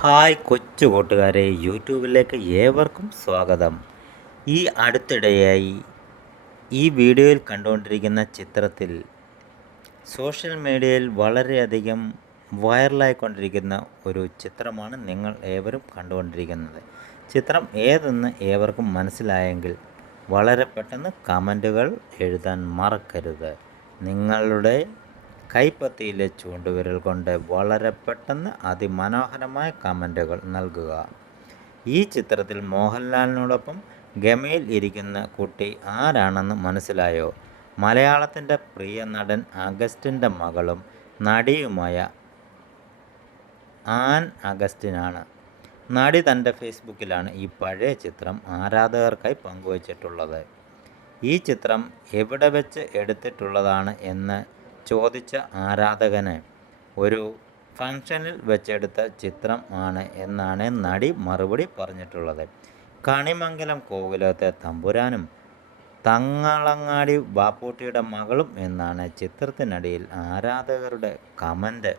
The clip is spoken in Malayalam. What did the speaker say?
ഹായ് കൊച്ചു കൂട്ടുകാരെ യൂട്യൂബിലേക്ക് ഏവർക്കും സ്വാഗതം. ഈ അടുത്തിടെയായി ഈ വീഡിയോയിൽ കണ്ടുകൊണ്ടിരിക്കുന്ന ചിത്രത്തിൽ സോഷ്യൽ മീഡിയയിൽ വളരെയധികം വൈറലായിക്കൊണ്ടിരിക്കുന്ന ഒരു ചിത്രമാണ് നിങ്ങൾ ഏവരും കണ്ടുകൊണ്ടിരിക്കുന്നത്. ചിത്രം ഏതെന്ന് ഏവർക്കും മനസ്സിലായെങ്കിൽ വളരെ പെട്ടെന്ന് കമന്റുകൾ എഴുതാൻ മറക്കരുത്. നിങ്ങളുടെ കൈപ്പത്തിയിലെ ചൂണ്ടുവിരൽ കൊണ്ട് വളരെ പെട്ടെന്ന് അതിമനോഹരമായ കമന്റുകൾ നൽകുക. ഈ ചിത്രത്തിൽ മോഹൻലാലിനോടൊപ്പം ഗമയിൽ ഇരിക്കുന്ന കുട്ടി ആരാണെന്ന് മനസ്സിലായോ? മലയാളത്തിന്റെ പ്രിയ നടൻ അഗസ്റ്റിന്റെ മകളും നടിയുമായ ആൻ അഗസ്റ്റിനാണ്. നടി തന്റെ ഫേസ്ബുക്കിലാണ് ഈ പഴയ ചിത്രം ആരാധകർക്കായി പങ്കുവച്ചിട്ടുള്ളത്. ഈ ചിത്രം എവിടെ വെച്ച് എടുത്തിട്ടുള്ളതാണ് എന്ന് ചോദിച്ച ആരാധകന് ഒരു ഫംഗ്ഷനിൽ വെച്ചെടുത്ത ചിത്രം ആണ് എന്നാണ് നടി മറുപടി പറഞ്ഞിട്ടുള്ളത്. കണിമംഗലം കോവിലത്തെ തമ്പുരാനും തങ്ങളങ്ങാടി ബാപ്പൂട്ടിയുടെ മകളും എന്നാണ് ചിത്രത്തിനടിയിൽ ആരാധകരുടെ കമന്റ്